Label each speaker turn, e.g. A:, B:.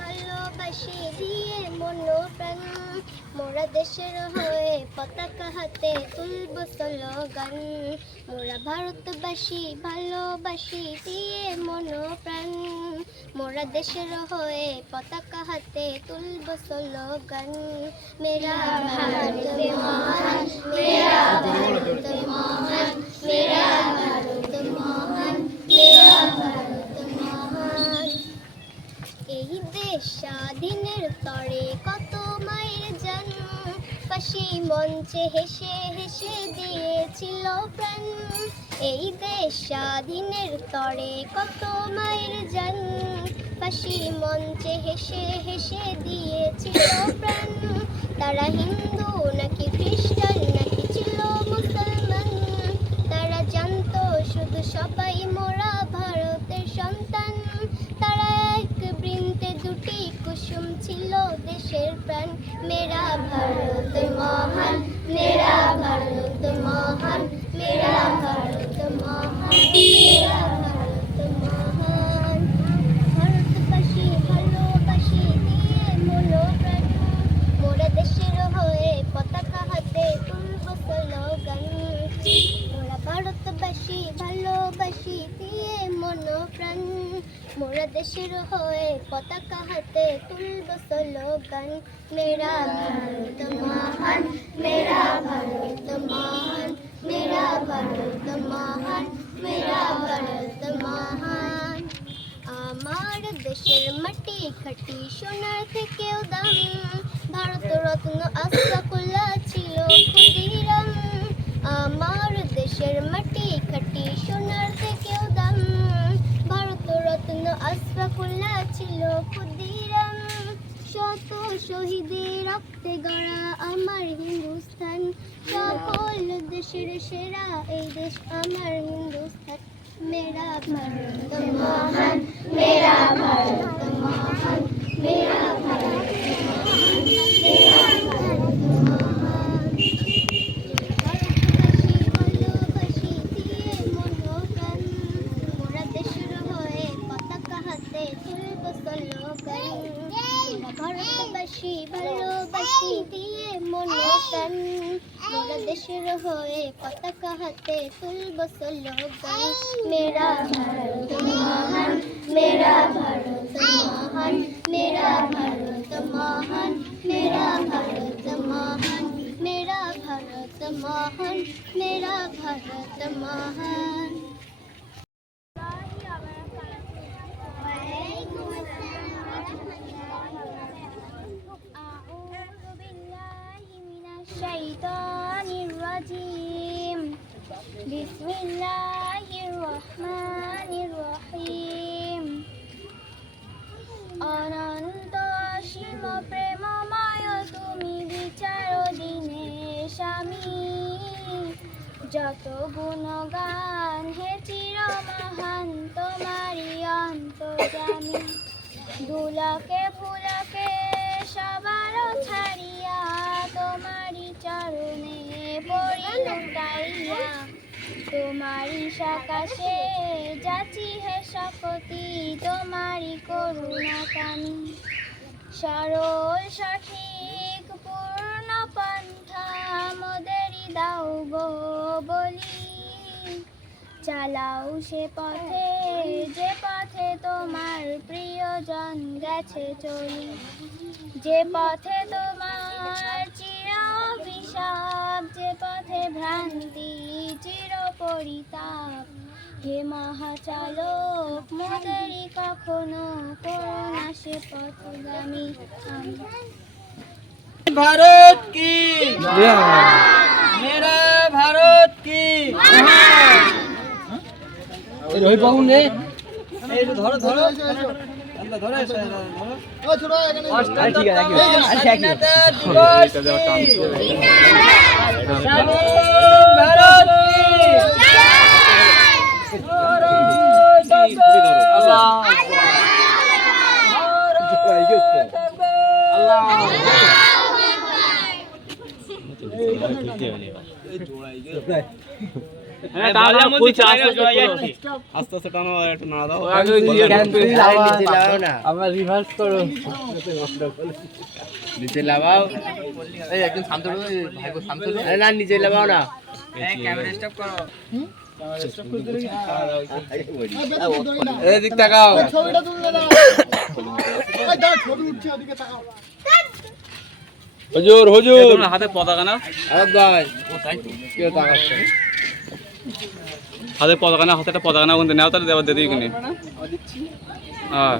A: ভালোবাসি দিয়ে মনোপ্রাণ মোরা দেশের হয়ে পতাকা হাতে তুলব স্লোগান। মোরা ভারতবাসী, ভালোবাসি, দিয়ে মনোপ্রাণ। মোরা দেশের হয়ে পতাকা হাতে তুলব স্লোগান। মেরা ভারত মেরা ভারত মেরা ভারত মঞ্চে হেসে হেসে দিয়েছিল প্রাণ। এই দেশ স্বাধীনের তরে কত মায়ের জান। পাশি মঞ্চে হেসে হেসে দিয়েছিল প্রাণ। তারা দেশের প্রাণ মেরা ভারত মহান মেরা ভারত মহান মেরা ভারত মহান মোরা দেশের হয়ে পতাকা হাতে তুলব স্লোগান, মেরা ভারত মহান, মেরা ভারত মহান, মেরা ভারত মহান, মেরা ভারত মহান। আমার দেশের মাটি খাটি, সোনার থেকেও দাম। ভারত রত্ন আশাকুল্লা ছিল ক্ষুদিরাম। আমার দেশের মাটি খাটি, সোনার থেকেও আশফাকুল্লা ছিল ক্ষুদিরাম। শত শহীদের রক্তে গড়া আমার হিন্দুস্তান সকল দেশের সেরা এই দেশ আমার হিন্দুস্তান মেরা ভারত মহান, মেরা ভারত মহান, মেরা ভারত ভারতবাসী ভালোবাসি দিয়ে মনোপ্রাণ মোরা দেশের হয়ে পতাকা হাতে তুলব স্লোগান মেরা ভারত মহান মেরা ভারত মহান মেরা ভারত মহান মেরা ভারত মহান মেরা ভারত মহান মেরা ভারত মহান الرجيم بسم الله الرحمن الرحيم অনন্ত অসীম প্রেমময় তুমি বিচার দিনে স্বামী যত গুণগান হে চির মহান তোমারি অন্তর্জামী দুলকে ফুলকে সবার ছাড়িয়া তোমারি চরণে পড়ি লুটাইয়া। তোমারি সকাশে যাচি হে শপতি তোমারি করুণা কামি। সরল, সঠিক, পূর্ণ পন্থা মোদেরি দাও গো বলি। চালাও সে পথে যে পথে তোমার প্রিয়জন গেছে চলি। যে পথে তোমার চির অভিশাপ যে পথে ভ্রান্তি চির পরিতাপ হে মহাচালক মোদেরই কখনো করোনা সে পথে আমি।
B: ভারত কি? মেরা
C: রোহিত বাবু নেই
B: ধরো ধরো। আল্লাহ। কি? কি?
D: হ্যাঁ
B: আস্তে আস্তে টানো একটু না দাও।
C: আবার রিভার্স করো
E: নিচে লাগাও এই একদম শান্ত ভাইগো শান্ত না নিচে লাগাও না।
B: এদিক তাকাও। হুজুর হুজুর।
D: হাতে পতাকা না
E: আরে ভাই কেউ তাকাচ্ছে
D: হাতে পতাকা না হাতে একটা পতাকা না কিন্তু নাও তাহলে দেবা দে দিই কিনে। হ্যাঁ।